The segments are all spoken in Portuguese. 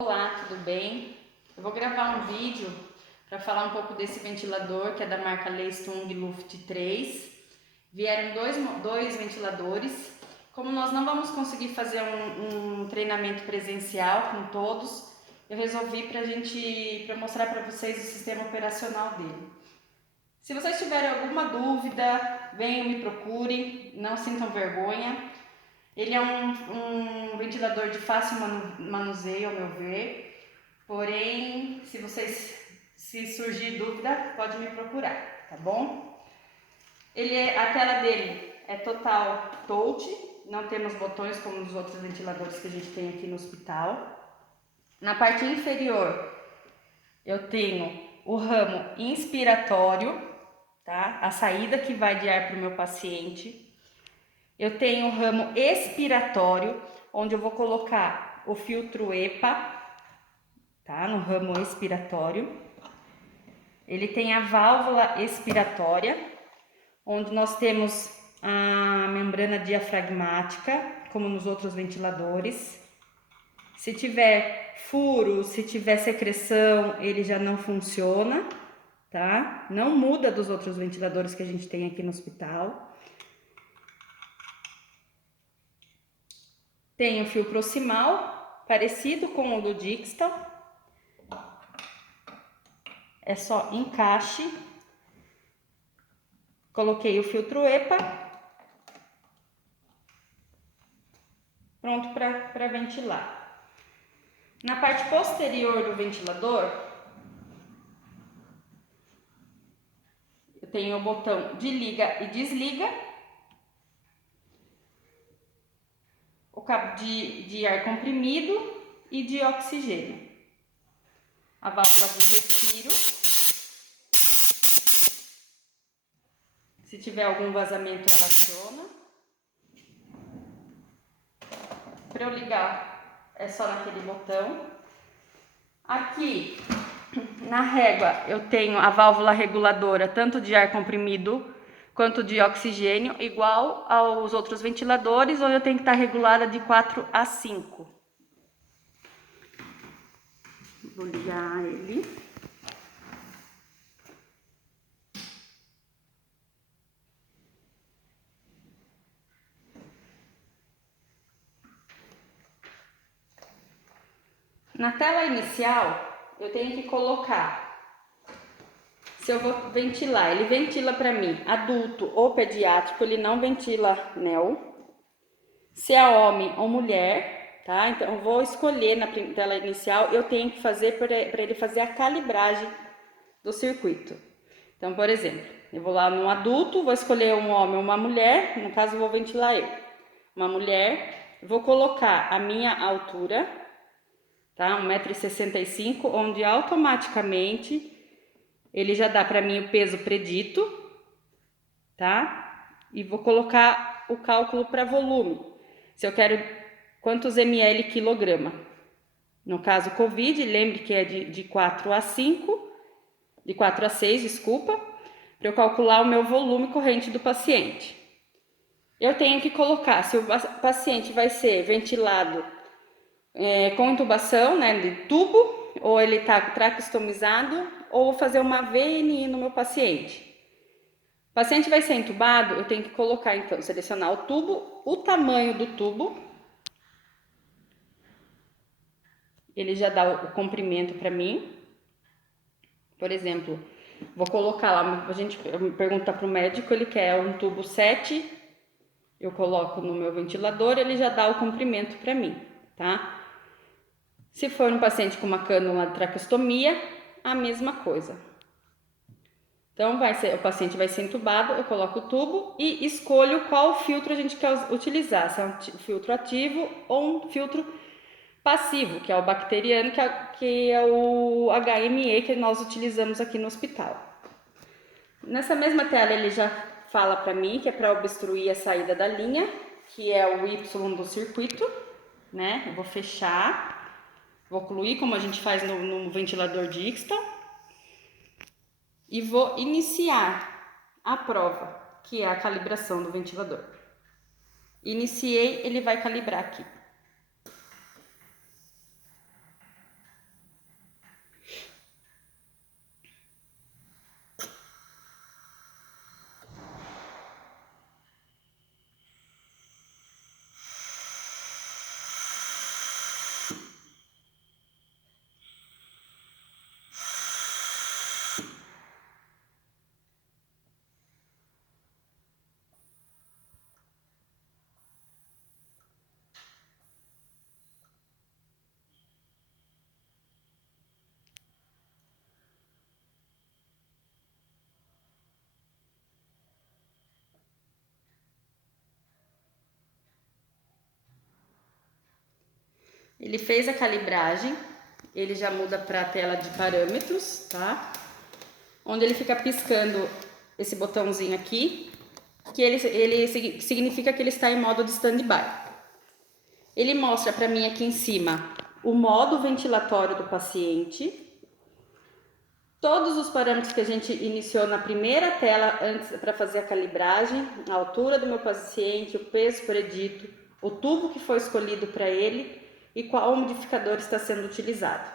Olá, tudo bem? Eu vou gravar um vídeo para falar um pouco desse ventilador que é da marca Leistung Luft 3. Vieram dois ventiladores. Como nós não vamos conseguir fazer um treinamento presencial com todos, eu resolvi para mostrar para vocês o sistema operacional dele. Se vocês tiverem alguma dúvida, venham me procurem, não sintam vergonha. Ele é um ventilador de fácil manuseio, ao meu ver. Porém, se surgir dúvida, pode me procurar, tá bom? A tela dele é total touch, não temos botões como nos outros ventiladores que a gente tem aqui no hospital. Na parte inferior, eu tenho o ramo inspiratório, tá? A saída que vai de ar para o meu paciente. Eu tenho o ramo expiratório, onde eu vou colocar o filtro EPA, tá? No ramo expiratório. Ele tem a válvula expiratória, onde nós temos a membrana diafragmática, como nos outros ventiladores. Se tiver furo, se tiver secreção, ele já não funciona, tá? Não muda dos outros ventiladores que a gente tem aqui no hospital. Tem o fio proximal, parecido com o do Dixtal. É só encaixe. Coloquei o filtro EPA. Pronto para ventilar. Na parte posterior do ventilador, eu tenho o botão de liga e desliga. O cabo de ar comprimido e de oxigênio. A válvula do respiro. Se tiver algum vazamento, ela aciona. Para eu ligar, é só naquele botão. Aqui, na régua, eu tenho a válvula reguladora, tanto de ar comprimido quanto de oxigênio, igual aos outros ventiladores, onde eu tenho que estar regulada de 4 a 5. Vou ligar ele. Na tela inicial, eu tenho que colocar, se eu vou ventilar, ele ventila para mim adulto ou pediátrico, ele não ventila NEO. Se é homem ou mulher, tá? Então eu vou escolher na tela inicial, eu tenho que fazer para ele fazer a calibragem do circuito. Então, por exemplo, eu vou lá no adulto, vou escolher um homem ou uma mulher, no caso eu vou ventilar ele. Uma mulher, vou colocar a minha altura, tá? 1,65 m, onde automaticamente ele já dá para mim o peso predito, tá? E vou colocar o cálculo para volume. Se eu quero quantos ml quilograma. No caso Covid, lembre que é de 4 a 5, de 4 a 6, desculpa, para eu calcular o meu volume corrente do paciente. Eu tenho que colocar se o paciente vai ser ventilado com intubação, né, de tubo, ou ele está traqueostomizado, ou fazer uma VNI no meu paciente. O paciente vai ser entubado, eu tenho que colocar, então, selecionar o tubo, o tamanho do tubo. Ele já dá o comprimento para mim. Por exemplo, vou colocar lá, a gente pergunta para o médico, ele quer um tubo 7, eu coloco no meu ventilador, ele já dá o comprimento para mim, tá? Se for um paciente com uma cânula de traqueostomia, a mesma coisa. Então, o paciente vai ser entubado, eu coloco o tubo e escolho qual filtro a gente quer utilizar, se é um filtro ativo ou um filtro passivo, que é o bacteriano, que é o HME que nós utilizamos aqui no hospital. Nessa mesma tela ele já fala para mim que é para obstruir a saída da linha, que é o Y do circuito, né? Eu vou fechar, vou ocluir como a gente faz no ventilador Dixtal e vou iniciar a prova, que é a calibração do ventilador. Iniciei, ele vai calibrar aqui. Ele fez a calibragem, ele já muda para a tela de parâmetros, tá? Onde ele fica piscando esse botãozinho aqui, que ele significa que ele está em modo de standby. Ele mostra para mim aqui em cima o modo ventilatório do paciente, todos os parâmetros que a gente iniciou na primeira tela antes para fazer a calibragem, a altura do meu paciente, o peso predito, o tubo que foi escolhido para ele e qual umidificador está sendo utilizado,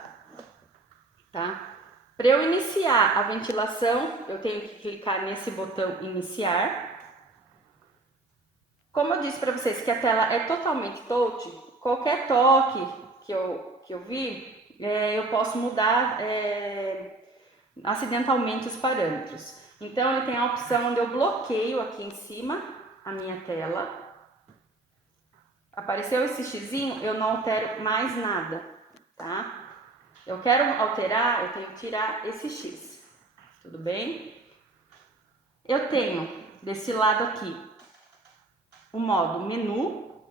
tá? Para eu iniciar a ventilação, eu tenho que clicar nesse botão iniciar. Como eu disse para vocês que a tela é totalmente touch, qualquer toque que eu vi, eu posso mudar acidentalmente os parâmetros. Então, ele tem a opção onde eu bloqueio aqui em cima a minha tela. Apareceu esse xizinho, eu não altero mais nada, tá? Eu quero alterar, eu tenho que tirar esse X, tudo bem? Eu tenho desse lado aqui o modo menu.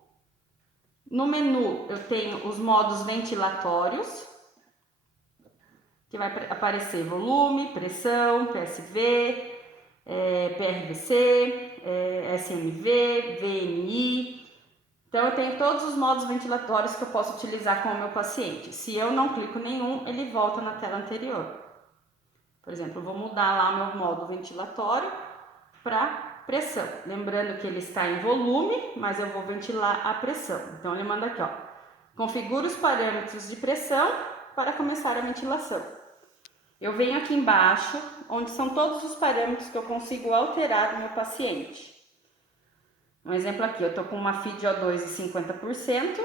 No menu eu tenho os modos ventilatórios, que vai aparecer volume, pressão, PSV, PRVC, SMV, VNI. Então eu tenho todos os modos ventilatórios que eu posso utilizar com o meu paciente. Se eu não clico nenhum, ele volta na tela anterior. Por exemplo, eu vou mudar lá meu modo ventilatório para pressão. Lembrando que ele está em volume, mas eu vou ventilar a pressão. Então ele manda aqui, ó, configura os parâmetros de pressão para começar a ventilação. Eu venho aqui embaixo, onde são todos os parâmetros que eu consigo alterar no meu paciente. Um exemplo aqui, eu estou com uma FiO2 de 50%,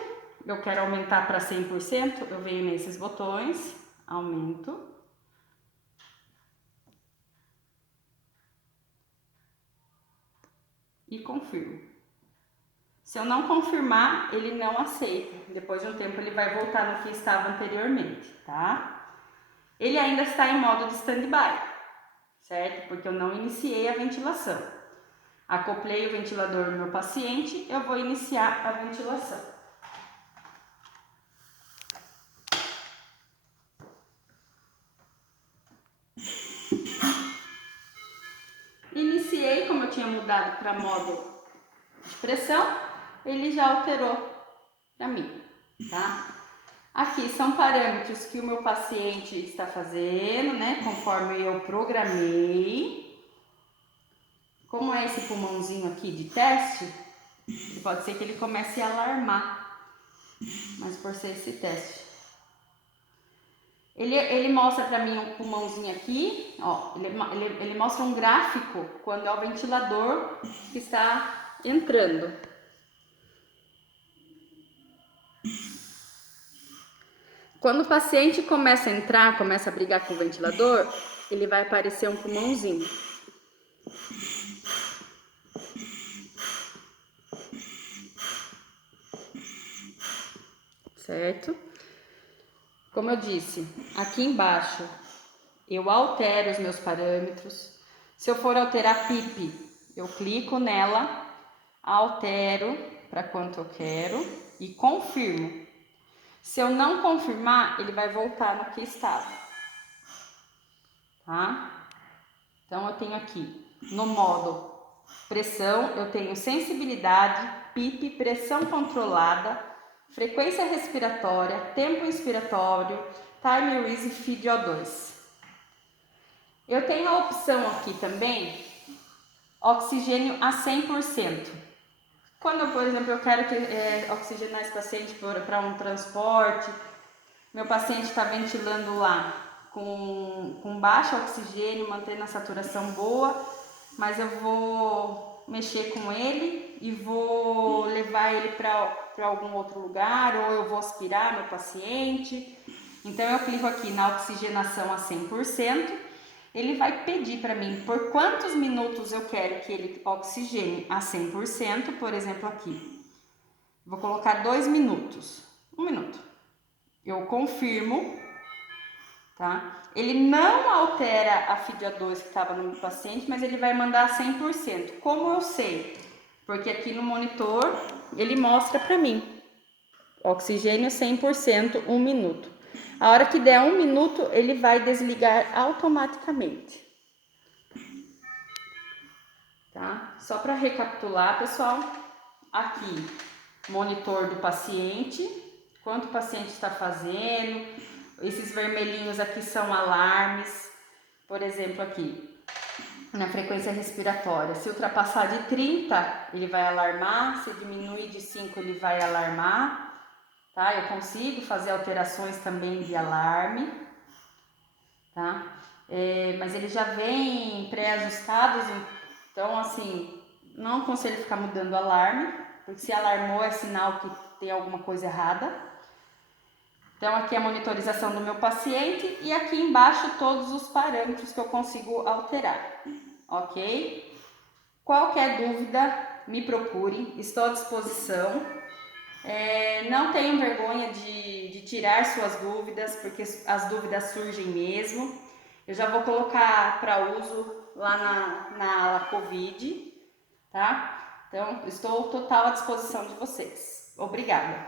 eu quero aumentar para 100%, eu venho nesses botões, aumento. E confirmo. Se eu não confirmar, ele não aceita. Depois de um tempo ele vai voltar no que estava anteriormente, tá? Ele ainda está em modo de standby, certo? Porque eu não iniciei a ventilação. Acoplei o ventilador no meu paciente, eu vou iniciar a ventilação. Iniciei, como eu tinha mudado para modo de pressão, ele já alterou para mim, tá? Aqui são parâmetros que o meu paciente está fazendo, né? Conforme eu programei. Como é esse pulmãozinho aqui de teste, pode ser que ele comece a alarmar, mas por ser esse teste. Ele mostra para mim um pulmãozinho aqui, ó, ele mostra um gráfico quando é o ventilador que está entrando. Quando o paciente começa a entrar, começa a brigar com o ventilador, ele vai aparecer um pulmãozinho. Certo? Como eu disse, aqui embaixo eu altero os meus parâmetros. Se eu for alterar PIP, eu clico nela, altero para quanto eu quero e confirmo. Se eu não confirmar, ele vai voltar no que estava, tá? Então, eu tenho aqui, no modo pressão, eu tenho sensibilidade, PIP, pressão controlada, frequência respiratória, tempo inspiratório, time release e FiO2. Eu tenho a opção aqui também, oxigênio a 100%. Quando, por exemplo, eu quero oxigenar esse paciente para um transporte, meu paciente está ventilando lá com baixo oxigênio, mantendo a saturação boa, mas eu vou mexer com ele e vou levar ele para algum outro lugar, ou eu vou aspirar meu paciente. Então eu clico aqui na oxigenação a 100%. Ele vai pedir para mim por quantos minutos eu quero que ele oxigene a 100%, por exemplo aqui. Vou colocar 2 minutos, 1 minuto. Eu confirmo, tá? Ele não altera a FiO2 que estava no meu paciente, mas ele vai mandar a 100%. Como eu sei? Porque aqui no monitor ele mostra para mim. Oxigênio 100%, 1 minuto. A hora que der 1 minuto, ele vai desligar automaticamente. Tá? Só para recapitular, pessoal, aqui, monitor do paciente, quanto o paciente está fazendo, esses vermelhinhos aqui são alarmes, por exemplo, aqui, na frequência respiratória, se ultrapassar de 30, ele vai alarmar, se diminuir de 5, ele vai alarmar, tá? Eu consigo fazer alterações também de alarme, tá? Mas ele já vem pré-ajustados, então assim, não aconselho ficar mudando o alarme, porque se alarmou é sinal que tem alguma coisa errada. Então aqui é a monitorização do meu paciente e aqui embaixo todos os parâmetros que eu consigo alterar, ok? Qualquer dúvida, me procure, estou à disposição. Não tenham vergonha de tirar suas dúvidas, porque as dúvidas surgem mesmo. Eu já vou colocar para uso lá na ala Covid, tá? Então, estou total à disposição de vocês. Obrigada!